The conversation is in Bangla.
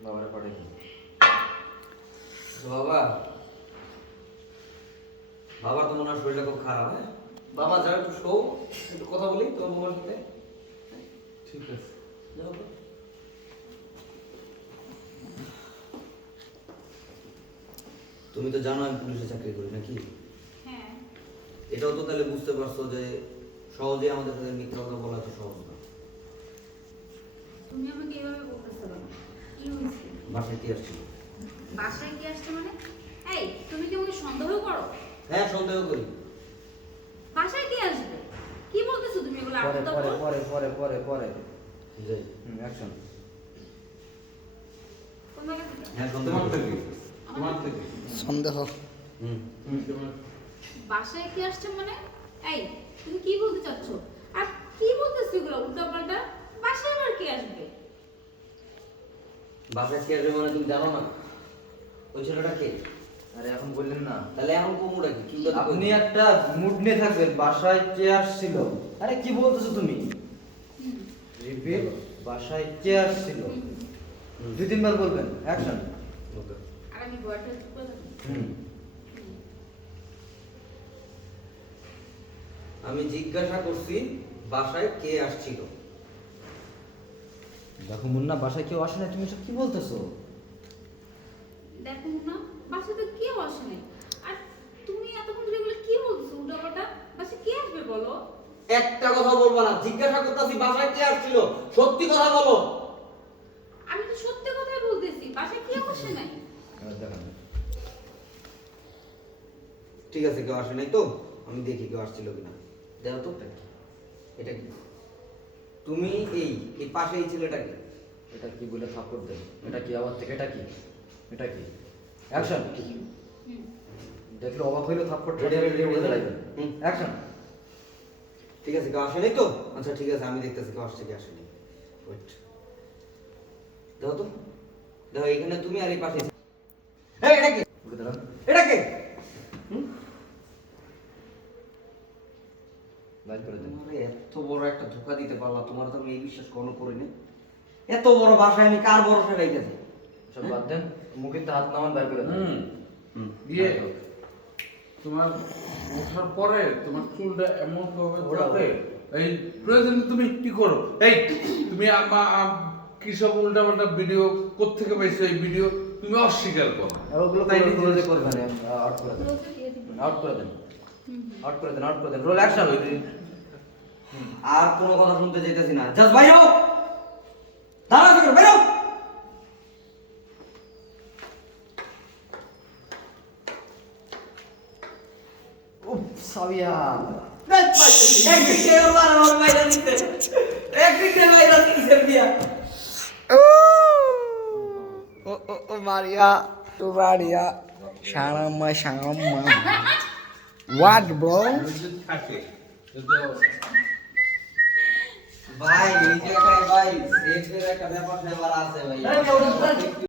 বাবার পাঠিয়ে দিন বাবা বাবার তো মনে হয় শরীরটা খুব খারাপ হ্যাঁ? বাবা যাও একটু শো একটু কথা বলি তোমার বাবার সাথে। ঠিক আছে। তুমি তো জানো আমি পুলিশে চাকরি করি নাকি? হ্যাঁ। এটাও তো তাহলে বুঝতে পারছ যে সহজে আমাদের সাথে মিথ্যা কথা বাসায় কি আসছিল? বাসায় কি আসছে মানে? এই তুমি কি আমাকে সন্দেহ করো? হ্যাঁ সন্দেহ করি। বাসায় কি আসবে? কি বলতেছো তুমি এগুলো? পরে আপাতত পরে পরে পরে পরে পরে। যাই হুম অ্যাকশন? হ্যাঁ সন্দেহ থেকে তোমার থেকে। সন্দেহ। হুম তোমার বাসায় কি আসছে মানে এই তুমি কি বলতে চাচ্ছ আর কি বলতেছো এগুলো উল্টাপাল্টা বাসায় আবার কি আসবে বাসায় কে আসবে মানে তুমি জানো না। ওই ছেলেটা কে? আরে এখন বললেন না। তাহলে এখন কুমুটা কি কি কথা আপনি একটা মুড নিয়ে থাকবেন বাসায় কে আসছিল আরে কি বলতেছো তুমি? রিপিট বাসায় কে আসছিল। দুই তিনবার বলবেন অ্যাকশন। ওকে। আর বয়টা হুম। আমি জিজ্ঞাসা করছি বাসায় কে আসছিল? দেখো মুন্না বাসায় কেউ আসে না তুমি সব কি বলতেছো? দেখো না বাসায় তো কেউ আসে নাই। আর তুমি এতক্ষণ ধরে এগুলো কি বলছো উল্টাপাল্টা বাসায় কে আসবে বলো? একটা কথা বলব না জিজ্ঞাসা করতেছি বাসায় কে আসছিল? সত্যি কথা বলো। আমি তো সত্যি কথাই বলতেছি বাসায় কেউ আসে নাই। ঠিক আছে কেউ আসে নাই তো? আমি দেখি কেউ আসছিল কিনা। দেখো তো এটা কি? তুমি এই এই পাশে এই ছেলেটাকে এটা কি বলে থাপ্পড় দেন এটা কি আবার থেকে? এটা কি? এটা কি? অ্যাকশন দেখলে অবাক হইল থাপ্পড় ready, বলতে হুম। অ্যাকশন ঠিক আছে কেউ আসে নাই তো? আচ্ছা ঠিক আছে আমি দেখতেছি কেউ আসছে কি আসেনি। ওয়েট দেখো তো। দেখো এখানে তুমি আর এই পাশে এই এটা কে? এটা কে হুম? লাইন করে দেন। তোমারে এত বড় একটা ধোকা দিতে পারলা তোমার তো আমি এই বিশ্বাস কখনো করিনি। এত বড় বাসায় আমি কার ভরসা সব বাদ দেন মুখে হাত নামান বের করে দেন। হুম হুম ইয়ে তোমার ওঠার পরে তোমার চুলটা এমন ভাবে। এই প্রয়োজনে তুমি কি করো? এই তুমি আম- উল্টা পাল্টা ভিডিও কোথেকে পাইছো এই ভিডিও? তুমি অস্বীকার করো। আর ওগুলো তাই নিজে- করবেন আউট করে দেন। দিয়ে। আউট করে দেন। আউট করে দেন আউট করে দেন। রোল অ্যাকশন আর কোনো কথা শুনতে চাইতেছি না। জাস্ট বাইরে হোক। দাঁড়া থেকে বাইরে হোক। উফ সাবিয়া। ও ও ও মারিয়া। তো মারিয়া। শারাম্মা শারাম্মা হোয়াট ব্রো ভাই এই জায়গায় ভাই সেফের একটা ব্যাপার আছে ভাই।